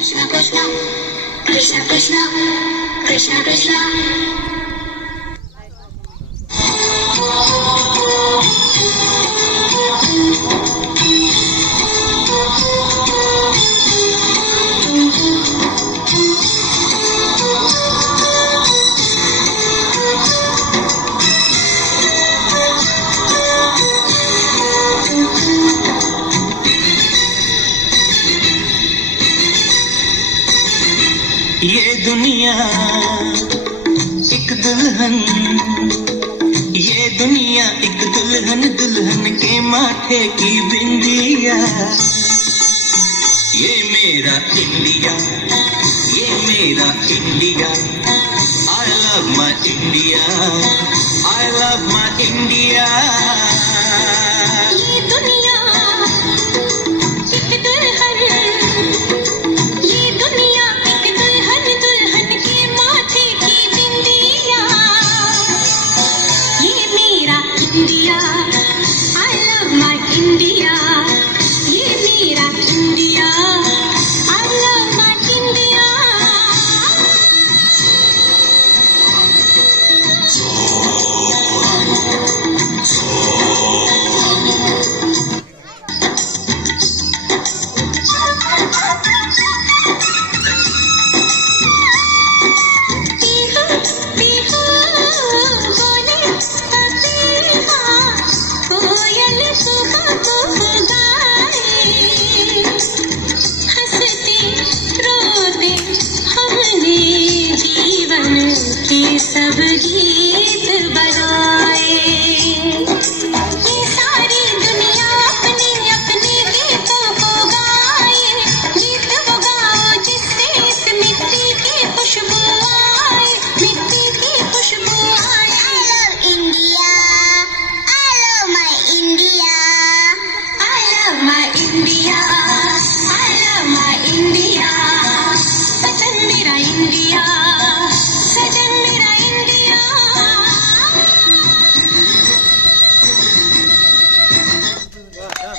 Krishna Krishna Krishna Krishna Krishna Krishna ये दुनिया एक दुल्हन, ये दुनिया एक दुल्हन, दुल्हन के माथे की बिंदिया। ये मेरा इंडिया, ये मेरा India. I love my India, I love my India। ये दुनिया एक दुल्हन, ये दुनिया एक दुल्हन, दुल्हन के माथे की बिंदिया। ये मेरा India, I love my India। ये मेरा India, I love my India। सब गीत